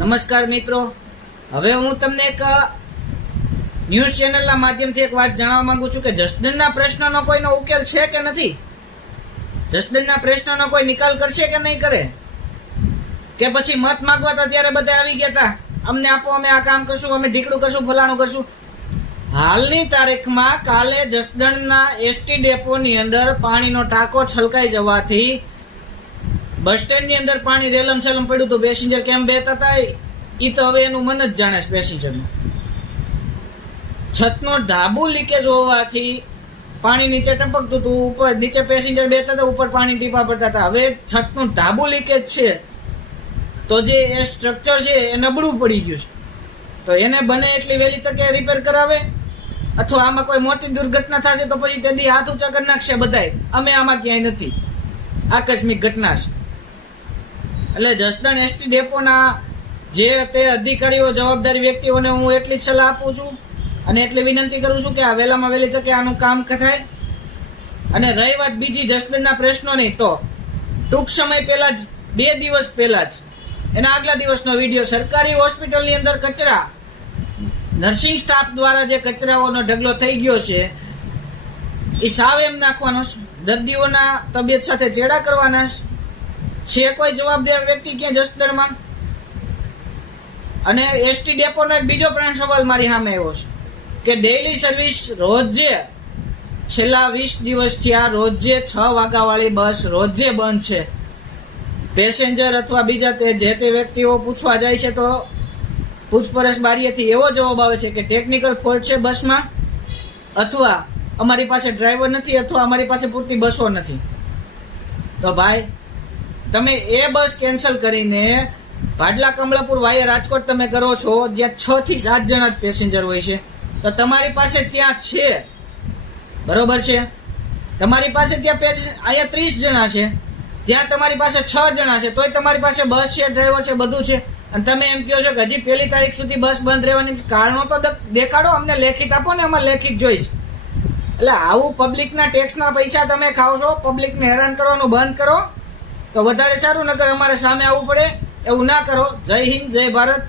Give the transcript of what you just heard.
નમસ્કાર મિત્રો, હવે હું તમને એક ન્યૂઝ ચેનલના માધ્યમથી એક વાત જણાવવા માંગુ છું કે જસદણના પ્રશ્નનો કોઈનો ઉકેલ છે કે નથી? જસદણના પ્રશ્નનો કોઈ નિકાલ કરશે કે નહીં કરે? કે પછી મત માંગવા હતા ત્યારે બધા આવી ગયા હતા, અમને આપો, અમે આ કામ કરશું, અમે ઢીકડું કરશું, ફલાણું કરશું. હાલની તારીખમાં કાલે જસદણના એસટી ડેપોની અંદર પાણીનો ટાંકો છલકાઈ જવાથી બસ સ્ટેન્ડની અંદર પાણી રેલમ છલમ પડ્યું હતું. પેસેન્જર કેમ બેતા હતા એ તો હવે એનું મન જ જાણે છે પેસેન્જરનું. છતનો ધાબુ લીકેજ હોવાથી પાણી નીચે ટપકતું હતું, ઉપર નીચે પેસેન્જર બેતા હતા, ઉપર પાણી ટીપા પડતા હતા. હવે છતનું ધાબુ લીકેજ છે તો જે એ સ્ટ્રક્ચર છે એ નબળું પડી ગયું છે, તો એને બને એટલી વહેલી તકે રિપેર કરાવે, અથવા આમાં કોઈ મોટી દુર્ઘટના થશે તો પછી તેથી હાથ ઊંચા કરી નાખશે બધાય, અમે આમાં ક્યાંય નથી, આકસ્મિક ઘટના છે. એટલે જસદણ એસટી ડેપોના જે તે અધિકારીઓ, જવાબદારી વ્યક્તિઓને હું એટલી જ સલાહ આપું છું અને એટલી વિનંતી કરું છું કે આ વહેલામાં વહેલી તકે આનું કામ થાય. અને રહી વાત બીજી જસદણના પ્રશ્નોની, તો ટૂંક સમય પહેલા જ, 2 દિવસ પહેલા જ, એના આગલા દિવસનો વિડીયો, સરકારી હોસ્પિટલની અંદર કચરા, નર્સિંગ સ્ટાફ દ્વારા જે કચરાઓનો ઢગલો થઈ ગયો છે એ સાવ એમ નાખવાનો છે, દર્દીઓના તબિયત સાથે ચેડા કરવાના છે કોઈ જવાબદાર વ્યક્તિ ક્યાં જસદણમાં? અને એસટી ડેપોનો એક બીજો પણ સવાલ મારી સામે આવ્યો છે કે ડેઇલી સર્વિસ રોજે છેલ્લા 20 દિવસથી આ રોજે 6 વાગ્યાવાળી બસ રોજે બંધ છે. પેસેન્જર અથવા બીજા જે તે વ્યક્તિઓ પૂછવા જાય છે તો પૂછપરછ બારીએથી એવો જવાબ આવે છે કે ટેકનિકલ ફોલ્ટ છે બસમાં, અથવા અમારી પાસે ડ્રાઈવર નથી, અથવા અમારી પાસે પૂરતી બસો નથી. તો ભાઈ, તમે એ બસ કેન્સલ કરીને ભાડલા કમળાપુર વાયા રાજકોટ તમે કરો છો, જ્યાં 6 થી 7 જણા જ પેસેન્જર હોય છે, તો તમારી પાસે ત્યાં છે, બરોબર છે, તમારી પાસે ત્યાં અહીંયા 30 જણા છે, ત્યાં તમારી પાસે 6 જણા છે, તોય તમારી પાસે બસ છે, ડ્રાઈવર છે, બધું છે, અને તમે એમ કહો છો કે હજી 1 તારીખ સુધી બસ બંધ રહેવાની. કારણો તો દેખાડો, અમને લેખિત આપો ને, અમારે લેખિત જોઈશ. એટલે આવું પબ્લિકના ટેક્સના પૈસા તમે ખાઓ છો, પબ્લિકને હેરાન કરવાનું બંધ કરો તો વધારે સારું, નકર અમારે સામે આવવું પડે. એવું ના કરો. જય હિન્દ, જય ભારત.